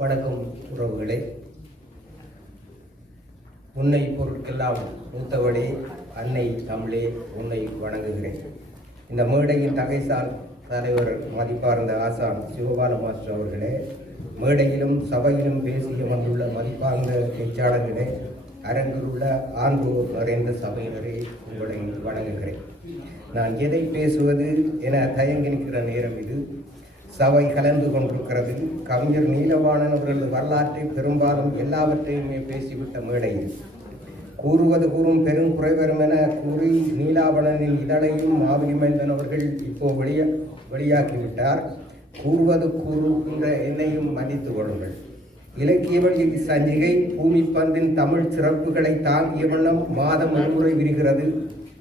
வணக்கம் உறவுகளே. உன்னை பொருட்கெல்லாம் மூத்தவளே அன்னை தமிழே உன்னை வணங்குகிறேன். இந்த மேடையின் தகைசார் தலைவர் மதிப்பார்ந்த ஆசான் சிவபால மாஸ்டர் அவர்களே மேடையிலும் சபையிலும் பேசிய வந்துள்ள மதிப்பார்ந்த பேச்சாளர்களே அரங்கில் உள்ள ஆண்டோர் நிறைந்த சபையினரே உங்களை வணங்குகிறேன். நான் எதை பேசுவது என தயங்கி நிற்கிற நேரம் இது. சபை கலந்து கொண்டிருக்கிறது. கவிஞர் நீலவாணன் அவர்களது வரலாற்றை பெரும்பாலும் எல்லாவற்றையுமே பேசிவிட்ட மேடையில் கூறுவது கூறும் பெரும் குறைவரும் என கூறி நீலாவணனின் இதழையும் மாவினி மைந்தன் அவர்கள் இப்போ வெளிய வெளியாக்கிவிட்டார் கூறுவது கூறுகின்ற என்னையும் மன்னித்துக் கொள்ளுங்கள். இலக்கிய வழி சஞ்சிகை பூமி பந்தின் தமிழ் சிறப்புகளை தாங்கிய வண்ணம் மாதம் ஒருமுறை விரிகிறது.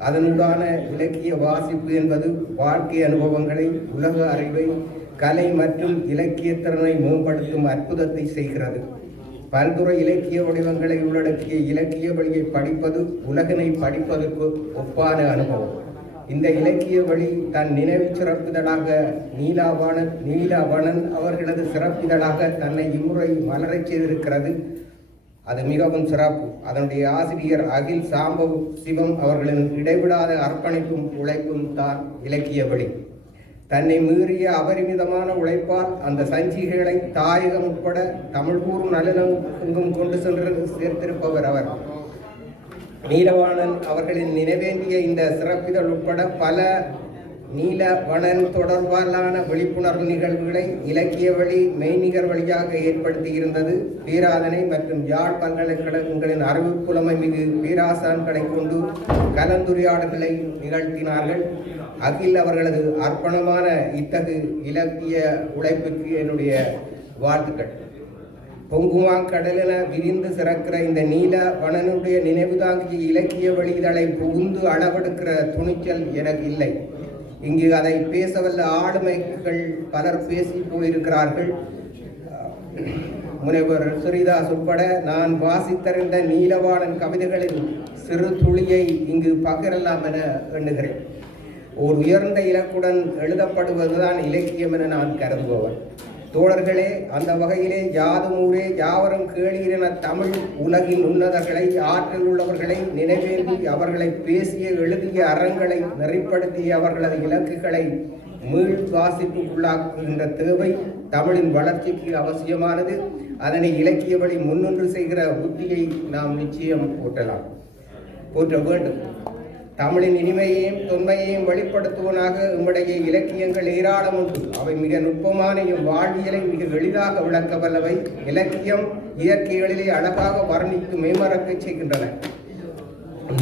அதனுடான இலக்கிய வாசிப்பு என்பது வாழ்க்கை அனுபவங்களை உலக அறிவை கலை மற்றும் இலக்கிய திறனை மேம்படுத்தும் அற்புதத்தை செய்கிறது. பல்துறை இலக்கிய வடிவங்களை உள்ளடக்கிய இலக்கிய வழியை படிப்பது உலகினை படிப்பதற்கு ஒப்பான அனுபவம். இந்த இலக்கிய வழி தன் நினைவு சிறப்பிதழாக நீலாவணன் நீலாவணன் அவர்களது சிறப்பிதழாக தன்னை இம்முறை மலரச் செய்திருக்கிறது. அது மிகவும் சிறப்பு. அதனுடைய ஆசிரியர் அகில் சாம்பவ் சிவம் அவர்களின் இடைவிடாத அர்ப்பணிப்பும் உழைப்பும் தான் இலக்கிய வழி. தன்னை மீறிய அபரிமிதமான உழைப்பால் அந்த சஞ்சிகைகளை தாயகம் உட்பட தமிழ் கூறும் நல்லெங்கும் கொண்டு சென்று சேர்த்திருப்பவர் அவர். நீலவாணன் அவர்களின் நினைவேந்திய இந்த சிறப்பிதழ் உட்பட பல நீலவணன் தொடர்பாலான விழிப்புணர்வு நிகழ்வுகளை இலக்கிய வழி மெய்நிகர் வழியாக ஏற்படுத்தியிருந்தது. பேராதனை மற்றும் யாழ் பல்கலைக்கழகங்களின் அறிவுப்புலமை மிகு பேராசான்களை கொண்டு கலந்துரையாடல்களை நிகழ்த்தினார்கள். அகில் அவர்களது அர்ப்பணமான இத்தகு இலக்கிய உழைப்புக்கு என்னுடைய வாழ்த்துக்கள். பொங்குமாங்கடலென விரிந்து சிறக்கிற இந்த நீல வனனுடைய நினைவு இலக்கிய வழிகளை புகுந்து அளவெடுக்கிற துணிச்சல் எனக்கு இல்லை. இங்கு அதை பேசவல்ல ஆளுமைகள் பலர் பேசி போயிருக்கிறார்கள். முனைவர் சுரிதாஸ் உட்பட நான் வாசித்தறிந்த நீலவாணன் கவிதைகளின் சிறு துளியை இங்கு பகிரலாம் என எண்ணுகிறேன். ஓர் உயர்ந்த இலக்குடன் எழுதப்படுவதுதான் இலக்கியம் என நான் கருதுபவன். தோழர்களே அந்த வகையிலே யாதும் ஊரே யாவரும் கேளீரென தமிழ் உலகின் உன்னதர்களை ஆற்றல் உள்ளவர்களை நினைவேந்தி அவர்களை பேசிய எழுதிய அறங்களை நெறிப்படுத்திய அவர்களது இலக்குகளை மீள் வாசிப்புக்குள்ளாக்குகின்ற தேவை தமிழின் வளர்ச்சிக்கு அவசியமானது. அதனை இலக்கிய வழி செய்கிற புத்தியை நாம் நிச்சயம் போற்றலாம். போற்ற வேண்டும். தமிழின் இனிமையையும் தொன்மையையும் வெளிப்படுத்துவனாக உம்முடைய இலக்கியங்கள் ஏராளம் உண்டு. அவை மிக நுட்பமானையும் வாழ்வியலை மிக எளிதாக விளக்க வல்லவை. இலக்கியம் இயற்கைகளிலே அழகாக வர்ணித்து மேமறக்கச் செய்கின்றன.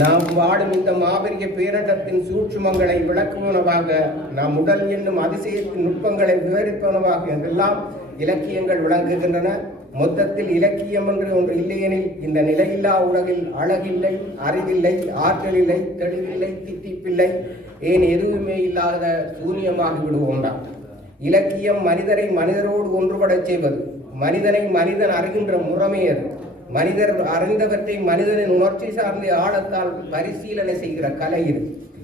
நாம் வாடும் இந்த மாபெரிய பேரண்டத்தின் சூட்சுமங்களை விளக்குவனவாக நாம் உடல் என்னும் அதிசயத்தின் நுட்பங்களை விவரிப்பனவாக என்றெல்லாம் இலக்கியங்கள் விளங்குகின்றன. மொத்தத்தில் இலக்கியம் என்று ஒன்று இல்லையெனில் இந்த நிலையில்லா உலகில் அழகில்லை அறிவில்லை ஆற்றல் இல்லை தெளிவில்லை தித்திப்பில்லை. ஏன் எதுவுமே இல்லாத சூன்யமாகி விடுவோம்தான் இலக்கியம் மனிதரை மனிதரோடு ஒன்றுபடச் செய்வது. மனிதனை மனிதன் அறிகின்ற முறைமை அது. மனிதர் அறிந்தவற்றை மனிதனின் உணர்ச்சி சார்ந்த ஆழத்தால் பரிசீலனை செய்கிற கலை இது.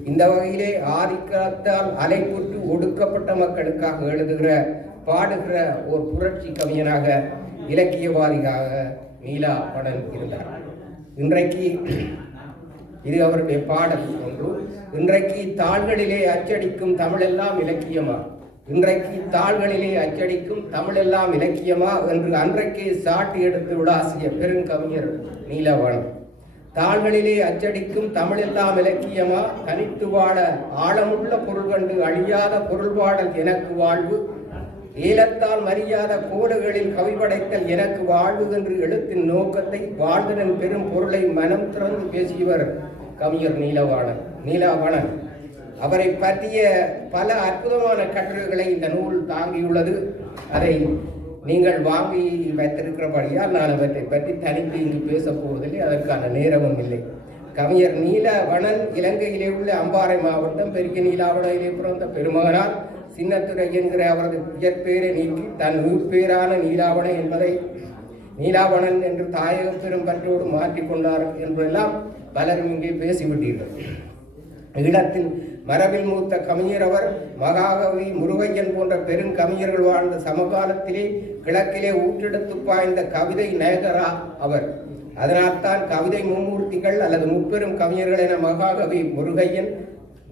இந்த வகையிலே ஆதிக்கத்தால் அலைப்புற்று ஒடுக்கப்பட்ட மக்களுக்காக எழுதுகிற பாடுகிற ஒரு புரட்சி கவிஞனாக இலக்கியவாதியாக நீலா மடன் இருந்தார். இன்றைக்கு இது அவருடைய பாடல் ஒன்று. இன்றைக்கு தாள்களிலே அச்சடிக்கும் தமிழெல்லாம் இலக்கியமா? இன்றைக்கு தாள்களிலே அச்சடிக்கும் தமிழெல்லாம் இலக்கியமா? என்று அன்றைக்கே சாட்டி எடுத்து விடாசிய பெருங்கவிஞர் நீலவனம் தாள்களிலே அச்சடிக்கும் தமிழெல்லாம் இலக்கியமா? தனித்து வாழ ஆழமுள்ள பொருள் கண்டு அழியாத பொருள் பாடல் எனக்கு வாழ்வு. ஏலத்தால் மரியாத கோடுகளில் கவிப்படைத்தல் எனக்கு வாழ்வு என்று எழுத்தின் நோக்கத்தை வாழ்ந்ததன் பெரும் பொருளை மனம் திறந்து பேசியவர் கவிஞர் நீலவாணன். நீலாவணன். அவரை பற்றிய பல அற்புதமான கட்டுரைகளை இந்த நூல் தாங்கியுள்ளது. அதை நீங்கள் வாங்கி வைத்திருக்கிறபடியால் நான் அவற்றை பற்றி தனித்து இங்கு பேசப் போவதில்லை. அதற்கான நேரமும் இல்லை. கவிஞர் நீலவணன் இலங்கையிலே உள்ள அம்பாறை மாவட்டம் பெரிய நீலாவணையிலே பிறந்த பெருமகனார். சின்னத்துறை என்கிற அவரது இயற்பெயரை நீக்கி தன் உயிர்ப்பேரான நீலாவணன் என்பதை நீலாவணன் என்று தாயக பெரும்பற்றோடு மாற்றிக் கொண்டார் என்றெல்லாம் பலரும் இங்கே பேசிவிட்டீர்கள். ஈழத்தில் மரபில் மூத்த கவிஞர் அவர் மகாகவி முருகையன் போன்ற பெருங்கவிஞர்கள் வாழ்ந்த சமகாலத்திலே கிழக்கிலே ஊற்றெடுத்து பாய்ந்த கவிதை நேகரா அவர். அதனால்தான் கவிதை மும்மூர்த்திகள் அல்லது முப்பெரும் கவிஞர்கள் என மகாகவி முருகையன்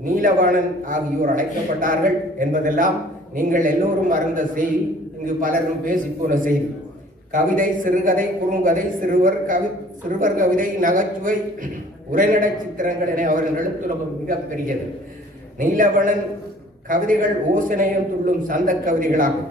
நீலவாணன் ஆகியோர் அழைக்கப்பட்டார்கள் என்பதெல்லாம் நீங்கள் எல்லோரும் அறிந்த செய்தி. இங்கு பலரும் பேசிப்போன செய்தி. கவிதை சிறுகதை குறுங்கதை சிறுவர் கவி சிறுவர் கவிதை நகைச்சுவை உரைநடை சித்திரங்கள் என அவரின் எழுத்துலகம் மிகப்பெரியது. நீலவணன் கவிதைகள் ஓசனையும் துள்ளும் சந்த கவிதைகளாகும்.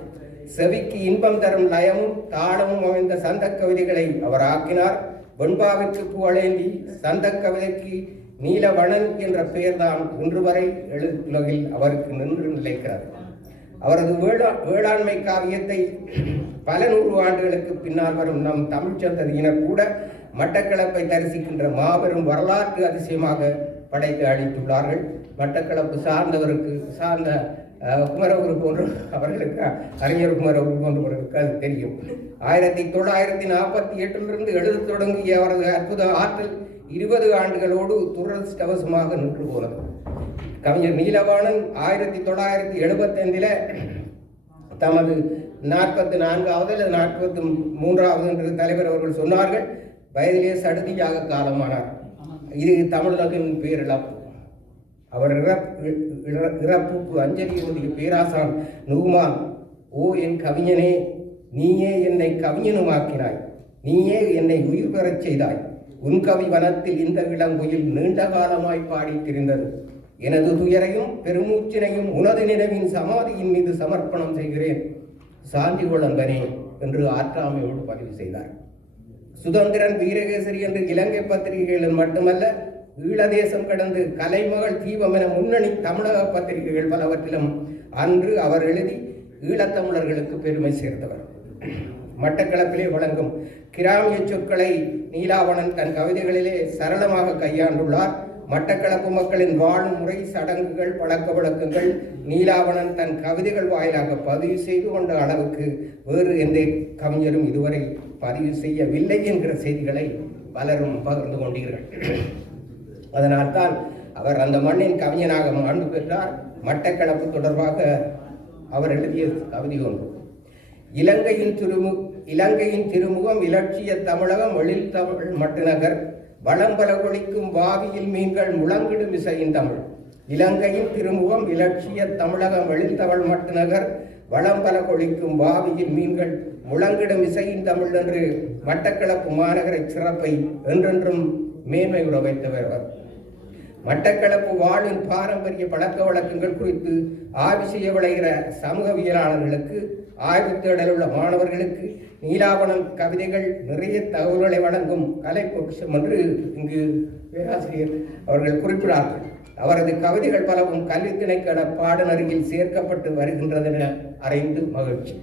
செவிக்கு இன்பம் தரும் லயமும் தாளமும் அமைந்த சந்த கவிதைகளை அவர் ஆக்கினார். வெண்பாவிற்கு புகழேந்தி சந்த கவிதைக்கு நீலவணன் என்ற பெயர்தான் இன்று வரை எழுத்துலகில் அவருக்கு நின்று நிலைக்கிறது. அவரது வேளா வேளாண்மை காவியத்தை பல நூறு ஆண்டுகளுக்கு பின்னால் வரும் நம் தமிழ் சந்ததியினர் கூட மட்டக்களப்பை தரிசிக்கின்ற மாபெரும் வரலாற்று அதிசயமாக படைத்து அளித்துள்ளார்கள். மட்டக்களப்பு சார்ந்தவருக்கு சார்ந்த அஹ், குமரகுரு அவர்களுக்கு அறிஞர் குமரகுரு போன்றவர்களுக்கு அது தெரியும். ஆயிரத்தி தொள்ளாயிரத்தி நாற்பத்தி எட்டிலிருந்து எழுதத் தொடங்கிய அவரது அற்புத ஆற்றல் இருபது ஆண்டுகளோடு துரதிருஷ்டவசமாக நின்று போனது கவிஞர் நீலவாணன் ஆயிரத்தி தொள்ளாயிரத்தி எழுபத்தைந்தில் தமது நாற்பத்தி நான்காவது அல்லது நாற்பத்தி மூன்றாவது என்று தலைவர் அவர்கள் சொன்னார்கள். வயதிலே சடுதியாக காலமானார். இது தமிழகத்தின் பேரிழப்பு. அவர் இறப்பு இற- இறப்புக்கு அஞ்சலி ஓதிய பேராசான் நுகுமான் ஓ என் கவிஞனே நீயே என்னை கவிஞனுமாக்கினாய். நீயே என்னை உயிர் பெறச் செய்தாய். உன்கவி வனத்தில் இந்த இளங்குயில் நீண்ட காலமாய் பாடித்திருந்தது. எனது துயரையும் பெருமூச்சினையும் உனது நினைவின் சமாதியின் மீது சமர்ப்பணம் செய்கிறேன். சாந்தி குழந்தனே என்று ஆற்றாமையோடு பதிவு செய்தார். சுதந்திரன் வீரகேசரி என்று இலங்கை பத்திரிகைகளில் மட்டுமல்ல ஈழதேசம் கடந்து கலைமகள் தீபம் என முன்னணி தமிழக பத்திரிகைகள் பலவற்றிலும் அன்று அவர் எழுதி ஈழத்தமிழர்களுக்கு பெருமை சேர்த்தவர். மட்டக்களப்பிலே வழங்கும் கிராமிய சொற்களை நீலாவணன் தன் கவிதைகளிலே சரளமாக கையாண்டுள்ளார். மட்டக்களப்பு மக்களின் வாழும் முறை சடங்குகள் பழக்க வழக்கங்கள் நீலாவணன் தன் கவிதைகள் வாயிலாக பதிவு செய்து கொண்ட அளவுக்கு வேறு எந்த கவிஞரும் இதுவரை பதிவு செய்யவில்லை என்கிற செய்திகளை பலரும் பகிர்ந்து கொண்டீர்கள். அதனால்தான் அவர் அந்த மண்ணின் கவிஞனாக மாண்டு பெற்றார். மட்டக்களப்பு தொடர்பாக அவர் எழுதிய கவிதை ஒன்று. இலங்கையின் திருமு இலங்கையின் திருமுகம் இலட்சிய தமிழகம் எழில் தமிழ் மட்டுநகர். வளம்பல கொளிக்கும் வாவியில் மீன்கள் முழங்கிடும் இசையின் தமிழ். இலங்கையின் திருமுகம் இலட்சிய தமிழகம் எழில் தமிழ் மட்டுநகர். வளம்பல கொளிக்கும் வாவியில் மீன்கள் முழங்கிடும் இசையின் தமிழ் என்று மட்டக்களப்பு மாநகரை சிறப்பை என்றென்றும் மேன்மையுற வைத்தவர் மட்டக்களப்பு வாழும் பாரம்பரிய பழக்க வழக்கங்கள் குறித்து ஆய்வு செய்ய விளைகிற சமூகவியலாளர்களுக்கு ஆய்வு உள்ள மாணவர்களுக்கு நீலாவணம் கவிதைகள் நிறைய தகவல்களை வழங்கும் கலை பொக்கிஷம் என்று இங்கு பேராசிரியர் அவர்கள் குறிப்பிடார்கள். அவரது கவிதைகள் பலவும் கல்வி திணைக்கள பாடநெறியில் சேர்க்கப்பட்டு வருகின்றதென அறிந்து மகிழ்ச்சி.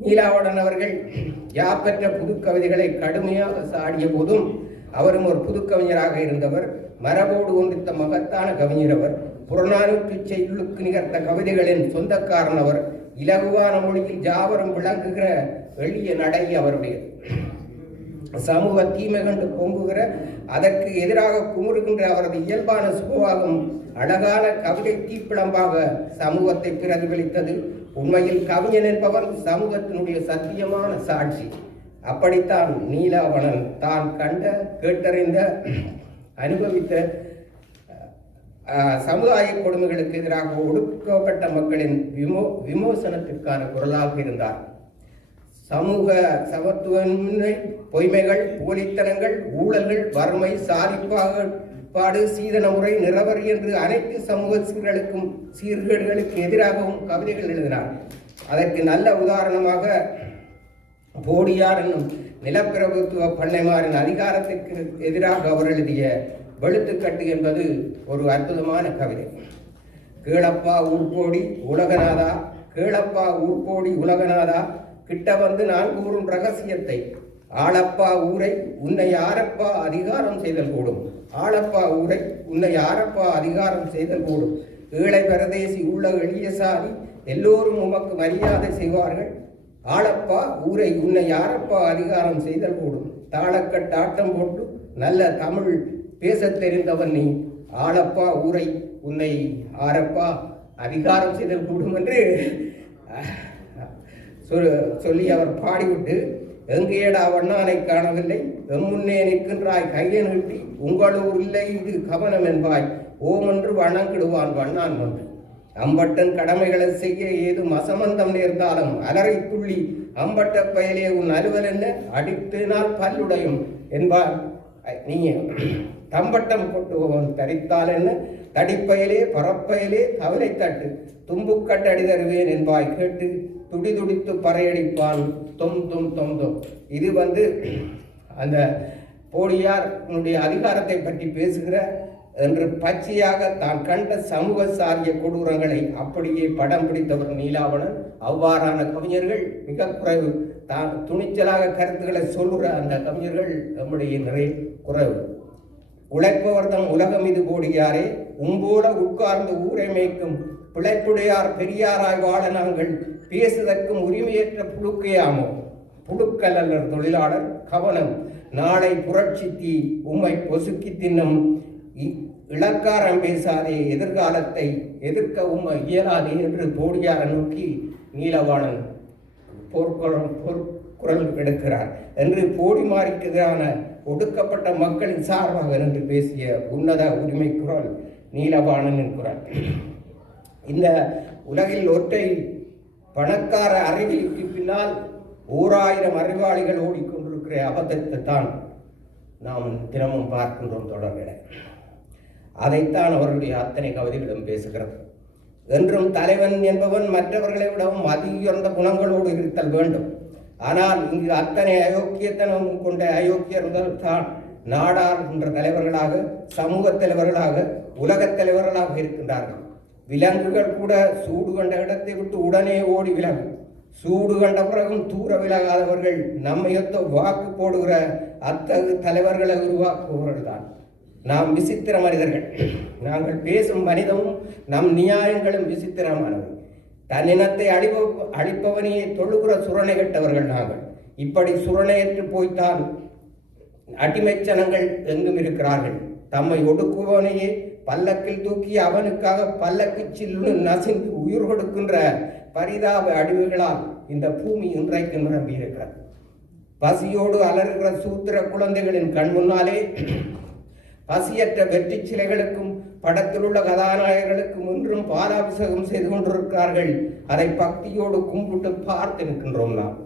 நீலாவணன் அவர்கள் யாப்பற்ற புது கவிதைகளை கடுமையாக சாடிய போதும் அவரும் ஒரு புது கவிஞராக இருந்தவர். மரபோடு ஒன்றித்த மகத்தான கவிஞர் அவர். புறநானூற்று செய்யுளுக்கு நிகர்த்த கவிதைகளின் சொந்தக்காரன் அவர். இலகுவான மொழியில் ஜாவரம் விளங்குகிற எளிய நடை அவருடையது. சமூக தீமை கண்டு பொங்குகிற அதற்கு எதிராக குமுறுகின்ற அவரது இயல்பான சுபவாகும் அழகான கவிதை தீப்பிழம்பாக சமூகத்தை பிரதிபலித்தது. உண்மையில் கவிஞன் என்பவன் சமூகத்தினுடைய சத்தியமான சாட்சி. அப்படித்தான் நீலாவணன் தான் கண்ட கேட்டறிந்த அனுபவித்த சமுதாய கொடுமைகளுக்கு எதிராக ஒடுக்கப்பட்ட மக்களின் விமோ விமோசனத்திற்கான குரலாக இருந்தார். சமூக சமத்துவமின்மை பொய்மைகள் போலித்தனங்கள் ஊழல்கள் வறுமை சாதிப்பாடு சீதன முறை நிறவர் என்று அனைத்து சமூக சீர்களுக்கும் சீர்கேடுகளுக்கு எதிராகவும் கவிதைகள் எழுதினார். அதற்கு நல்ல உதாரணமாக போடியார் என்னும் நிலப்பிரபுத்துவ பண்ணைமாரின் அதிகாரத்திற்கு எதிராக அவர் எழுதிய வெளுத்துக்கட்டு என்பது ஒரு அற்புதமான கவிதை. கீழப்பா ஊர்கோடி உலகநாதா கீழப்பா ஊர்கோடி உலகநாதா கிட்ட வந்து நான் கூறும் ரகசியத்தை. ஆளப்பா ஊரை உன்னை யாரப்பா அதிகாரம் செய்தல் கூடும். ஆளப்பா ஊரை உன்னை யாரப்பா அதிகாரம் செய்தல் கூடும். ஏழை பரதேசி உள்ள எளிய சாதி எல்லோரும் உமக்கு மரியாதை செய்வார்கள். ஆளப்பா ஊரை உன்னை யாரப்பா அதிகாரம் செய்தல் கூடும். தாளக்கட்டாட்டம் போட்டு நல்ல தமிழ் பேசத் தெரிந்தவன் நீ. ஆளப்பா ஊரை உன்னை ஆரப்பா. அதிகாரம் செய்தல் கூடும் என்று சொல்லி அவர் பாடிவிட்டு எங்கேடா வண்ணானை காணவில்லை? எம்முன்னே நிற்கின்றாய் கையை நீட்டி உங்களூர் இல்லை இது கவனம் என்பாய். ஓம் என்று வணங்கிடுவான் வண்ணான் ஒன்று அம்பட்டன் கடமைகளை செய்ய ஏதும் அசமந்தம் நேர்ந்தாலும் அலறை துள்ளி அம்பட்ட பயலே உன் அலுவல் என்ன? அடித்தினால் பல்லுடையும் என்பார். நீ தம்பட்டம் கொட்டுபவன் தரித்தால் என்ன தடிப்பயலே பரப்பயலே கவலை தட்டு தும்புக்கட்டடி தருவேன் என்பாய் கேட்டு துடி துடித்து பறையடிப்பான். தொம் தொம் தொம் தொம். இது வந்து அந்த போடியாருடைய அதிகாரத்தை பற்றி பேசுகிற என்று பச்சையாக தான் கண்ட சமூக சாரிய கொடூரங்களை அப்படியே படம் பிடித்தவர் நீலாவணன். அவ்வாறான கவிஞர்கள் மிக குறைவு. தான் துணிச்சலாக கருத்துக்களை சொல்லுற அந்த கவிஞர்கள் நம்முடைய நிறைய குறைவு. உழைப்பவர் தம் உலகம் இது போடியாரே உம்போல உட்கார்ந்து ஊரை மேய்க்கும் பிழைப்புடையார் பெரியாராய் வாழ நாங்கள் பேசுதற்கும் உரிமையற்ற புழுக்கையாமோ? புழுக்கலர் தொழிலாளர் கவனம் நாளை புரட்சி தீ உம்மை பொசுக்கி தின்னும். இ- இளக்காரம் பேசாதே எதிர்காலத்தை எதிர்க்க உம்மை இயலாதே என்று போடியாரை நோக்கி நீலவாணன் போர்க்குரல் போர்க்குரல் எடுக்கிறார். என்று போடிமாரிக்கு எதிரான ஒடுக்கப்பட்ட மக்களின் சார்பாக நின்று பேசிய உன்னத உரிமை குரல் நீலபாணனின் குரல். இந்த உலகில் ஒற்றை பணக்கார அறிவியலுக்கு பின்னால் ஓராயிரம் அறிவாளிகள் ஓடிக்கொண்டிருக்கிற அபத்தத்தை தான் நாம் தினமும் பார்க்கின்றோம் தொடர்கிற அதைத்தான் அவருடைய அத்தனை கவிதைகளும் பேசுகிறது. என்றும் தலைவன் என்பவன் மற்றவர்களை விடவும் அதியுயர்ந்த குணங்களோடு இருத்தல் வேண்டும். ஆனால் இங்கு அத்தனை அயோக்கியத்தனம் கொண்ட அயோக்கியர்கள் தான் நாடாளுகின்ற தலைவர்களாக சமூக தலைவர்களாக உலகத் தலைவர்களாக இருக்கின்றார்கள். விலங்குகள் கூட சூடு கண்ட இடத்தை விட்டு உடனே ஓடி விலகும். சூடு கண்ட பிறகும் தூர விலகாதவர்கள் நம்மையொத்த வாக்கு போடுகிற அத்தகு தலைவர்களை உருவாக்குபவர்கள் தான் நாம் விசித்திர மனிதர்கள். நாங்கள் பேசும் மனிதமும் நம் நியாயங்களும் விசித்திரமானவை தன்னினத்தை இனத்தை அழிப்ப அழிப்பவனையே தொழுகிற சுரணை கெட்டவர்கள் நாங்கள். இப்படி சுரணையற்று போய்த்தான் அடிமைச்சனங்கள் எங்கும் இருக்கிறார்கள். தம்மை ஒடுக்குவனையே பல்லக்கில் தூக்கி அவனுக்காக பல்லக்கு சில்லு நசிந்து உயிர் கொடுக்கின்ற பரிதாப அடிவுகளால் இந்த பூமி இன்றைக்கு நிரம்பி இருக்கிறது பசியோடு அலறுகிற சூத்திர குழந்தைகளின் கண் முன்னாலே பசியற்ற வெற்றி சிலைகளுக்கும் படத்தில் உள்ள கதாநாயகர்களுக்கு முன்றும் பாலாபிஷேகம் செய்து கொண்டிருக்கிறார்கள். அதை பக்தியோடு கும்பிட்டு பார்த்து நிற்கின்றோம் நாம்.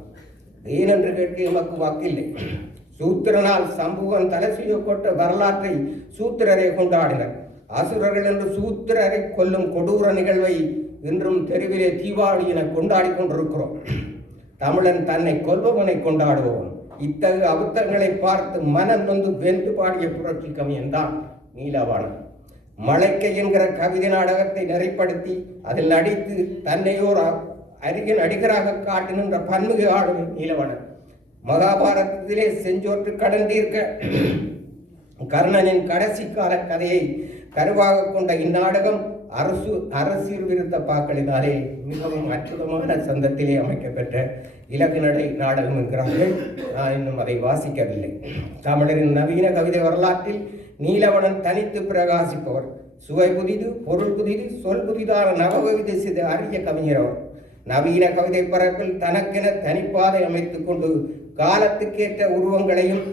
ஏனென்று கேட்க எமக்கு வாக்கில்லை. சூத்திரனால் சம்புவன் தலை செய்யப்பட்ட வரலாற்றை சூத்திரரை கொண்டாடினர். அசுரர்கள் என்று சூத்திரரை கொல்லும் கொடூர நிகழ்வை இன்றும் தெருவிலே தீபாவளி என கொண்டாடி கொண்டிருக்கிறோம். தமிழன் தன்னை கொல்பவனை கொண்டாடுவோம் இத்தகு அபுத்தங்களை பார்த்து மனம் நொந்து வெந்து பாடிய புரட்சி கவியன் தான் நீலவாணன் மலைக்கை என்கிற கவிதை நாடகத்தை நெறிப்படுத்தி அதில் நடித்து தன்னையோர் அ- அருகில் நடிகராக காட்டு நின்ற பன்முக ஆளுமை நீலவணன் மகாபாரதத்திலே செஞ்சோற்று கடன் தீர்க்க கர்ணனின் கடைசி கால கதையை கருவாக கொண்ட இந்நாடகம் அரசு அரசியல் விருத்த பாக்களினாலே மிகவும் அற்புதமான சந்தத்திலே அமைக்கப்பெற்ற இலக்கு நடை நாடகம் என்கிறார்கள். நான் இன்னும் அதை வாசிக்கவில்லை. தமிழரின் நவீன கவிதை வரலாற்றில் நீலவனன் தனித்து பிரகாசிப்பவர். சுவை புதிது பொருள் புதிது சொல் புதிதான நவகவிதை செய்த அரிய கவிஞர் அவர். நவீன கவிதை பரப்பில் தனக்கென தனிப்பாதை அமைத்துக் கொண்டு காலத்துக்கேற்ற உருவங்களையும்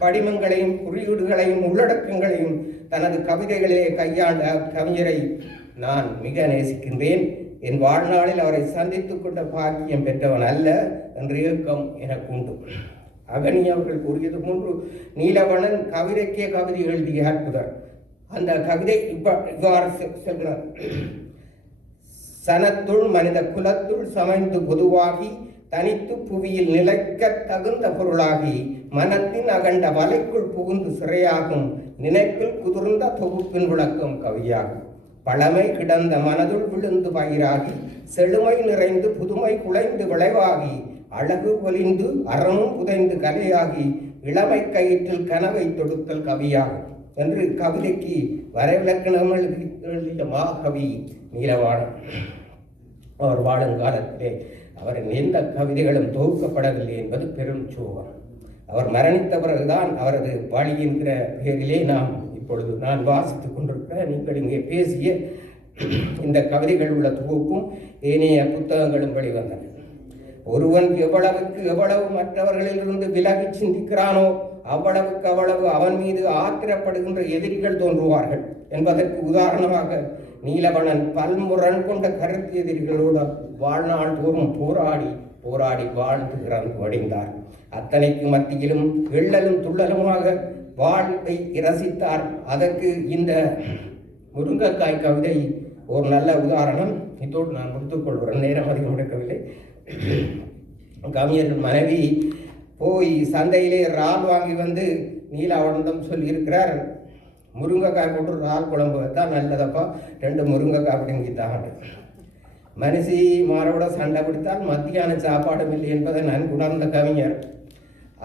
படிமங்களையும் குறியீடுகளையும் உள்ளடக்கங்களையும் தனது கவிதைகளிலே கையாண்ட கவிஞரை நான் மிக நேசிக்கின்றேன். என் வாழ்நாளில் அவரை சந்தித்துக் கொண்ட பாக்கியம் பெற்றவன் அல்ல என்ற இயக்கம் எனக்கு உண்டு அகனி அவர்கள் கூறியது போன்று நீலவணன் கவிதைக்கே கவிதை எழுதிய அற்புதர். அந்த கவிதை இப்ப இவ்வாறு செல்கிறார். சனத்துள் மனித குலத்துள் சமைந்து பொதுவாகி தனித்து புவியில் நிலைக்க தகுந்த பொருளாகி மனத்தின் அகண்ட வலைக்குள் புகுந்து சிறையாகும் நினைப்பில் குதிர்ந்த தொகுப்பின் விளக்கம் கவியாகும். பழமை கிடந்த மனதுள் விழுந்து பயிராகி செழுமை நிறைந்து புதுமை குலைந்து விளைவாகி அழகு பொலிந்து அறமும் புதைந்து கலையாகி இளமை கயிற்றில் கனவை தொடுத்தல் கவியாகும் என்று கவிதைக்கு வரைவிலக்கணம் எழுதிய மாகவி நீலவாணன். அவர் வாழும் காலத்திலே அவரின் எந்த கவிதைகளும் தொகுக்கப்படவில்லை என்பது பெரும் சோகம். அவர் மரணித்த பிறகுதான் அவரது பாலி என்கிற பெயரிலே நாம் இப்பொழுது நான் வாசித்துக் கொண்டிருக்கிற நீங்கள் இங்கே பேசிய இந்த கவிதைகள் உள்ள தொகுப்பும் ஏனைய புத்தகங்களும் வெளிவந்தன. ஒருவன் எவ்வளவுக்கு எவ்வளவு மற்றவர்களிலிருந்து விலகி சிந்திக்கிறானோ அவ்வளவுக்கு அவ்வளவு அவன் மீது ஆத்திரப்படுகின்ற எதிரிகள் தோன்றுவார்கள் என்பதற்கு உதாரணமாக நீலவணன் பல்முரண் கொண்ட கருத்து எதிரிகளோடு வாழ்நாள் தோறும் போராடி போராடி வாழ்ந்து இறந்து வடிந்தார். அத்தனைக்கு மத்தியிலும் எள்ளலும் துள்ளலுமாக வாழ்வை ரசித்தார். அதற்கு இந்த முருங்கைக்காய் கவிதை ஒரு நல்ல உதாரணம். இதோடு நான் முடித்துக்கொள்கிறேன் நேரம் அதிகம் எடுக்கவில்லை. கவிஞர் மனைவி போய் சந்தையிலே இறால் வாங்கி வந்து நீலாவணந்தம் சொல்லியிருக்கிறார். முருங்கைக்காய் போட்டு இறால் குழம்பு வைத்தா நல்லதப்பா. ரெண்டு முருங்கைக்காய் பிடுங்கித்தாங்க மனுஷி மாரோட சண்டை பிடித்தால் மத்தியான சாப்பாடும் இல்லை என்பதை நான் உணர்ந்த கவிஞர்.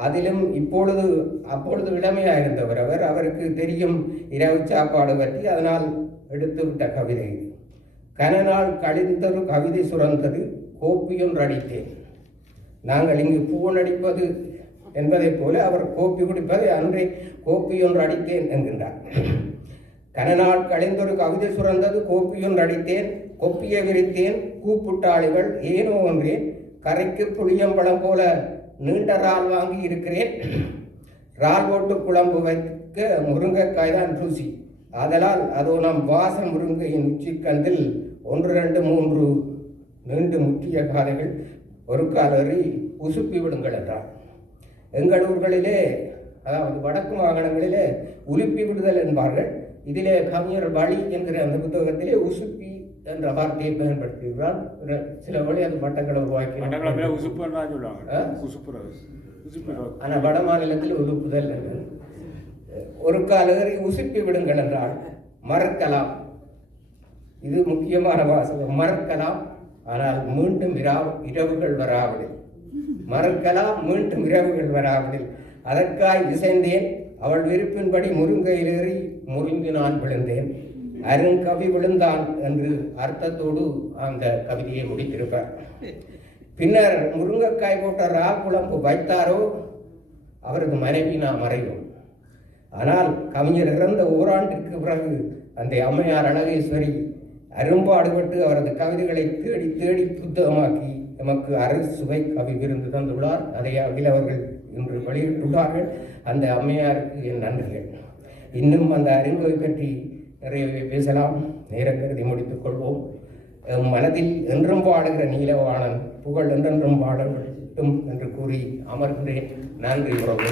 அதிலும் இப்பொழுது அப்பொழுது இளமையாக இருந்தவர் அவர். அவருக்கு தெரியும் இரவு சாப்பாடு பற்றி. அதனால் எடுத்து விட்ட கவிதை கனநாள் கழிந்தொரு கவிதை சுரந்தது கோப்பியொன்று அடித்தேன். நாங்கள் இங்கு பூவனடிப்பது என்பதைப் போல அவர் கோப்பி குடிப்பதை அன்றே கோப்பியொன்று அடித்தேன் என்கின்றார். கனநாள் கழிந்தொரு கவிதை சுரந்தது கோப்பியொன்று அடித்தேன். கொப்பியை விரித்தேன். கூப்புட்டாளிகள் ஏனோ ஒன்றேன் கரைக்கு புளியம்பழம் போல நீண்ட இறால் வாங்கி இருக்கிறேன். இறால் போட்டு குழம்பு வைக்க முருங்கைக்காய் தான் ருசி. ஆதலால் அதோ நம் வாச முருங்கையின் உச்சிக்கந்தில் ஒன்று ரெண்டு மூன்று நீண்டு முற்றிய காலைகள் ஒரு காலறி உசுப்பி விடுங்கள் என்றார். எங்கள் ஊர்களிலே அதாவது வடக்கு மாகாணங்களிலே உலுப்பி விடுதல் என்பார்கள். இதிலே கவிஞர் வழி என்கிற அந்த புத்தகத்திலே உசுப்பி என்ற வார்த்தையை பயன்படுத்தியிருக்கிறார் ஒரு சில வழி அது உசுப்புறது உசுப்புறது ஆனால் வட மாநிலத்தில் உலுப்புதல் என்று. ஒரு காலகரி உசுப்பி விடுங்கள் என்றால் மறக்கலாம். இது முக்கியமான வாசகம். மறக்கலாம். ஆனால் மீண்டும் இரவு இரவுகள் வராவிடில். மறக்கலாம். மீண்டும் இரவுகள் வராவிடில். அதற்காய் இசைந்தேன் அவள் விருப்பின்படி முருங்கையில் ஏறி முருங்கி நான் விழுந்தேன். அருங்கவி விழுந்தான் என்று அர்த்தத்தோடு அந்த கவிதையை முடித்திருப்பார். பின்னர் முருங்கைக்காய் போட்ட ரா குழம்பு வைத்தாரோ? அவரது மனைவி நாம் மறைவோம். ஆனால் கவிஞர் இறந்த ஓராண்டிற்கு பிறகு அந்த அம்மையார் அழகேஸ்வரி அரும்பாடுபட்டு அவரது கவிதைகளை தேடி தேடி புத்தகமாக்கி எமக்கு அரசுவை கவி விருந்து தந்துள்ளார். அதை அகில அவர்கள் இன்று வெளியிட்டுள்ளார்கள். அந்த அம்மையாருக்கு என் நன்றிகள். இன்னும் அந்த அருங்கவை பற்றி நிறையவே பேசலாம் நேரம் கருதி முடித்துக் கொள்வோம். மனதில் என்றும் பாடுகிற நீலவாணன் புகழ் என்றென்றும் பாடட்டும் என்று கூறி அமர்கின்றேன் நன்றி உறவு